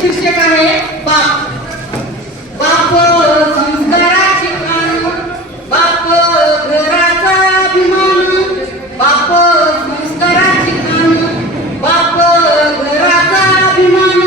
शिक्षक आहे बाप बाप संस्काराची कान बाप घराचा अभिमान बाप संस्काराची बाप घराचा अभिमान.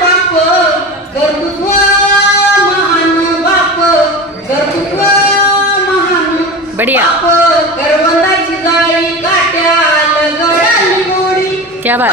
बाप कर्तृत्व महान बाप कर्तृत्व महान. बढिया. बाप करवंदाची जाळ কে আবার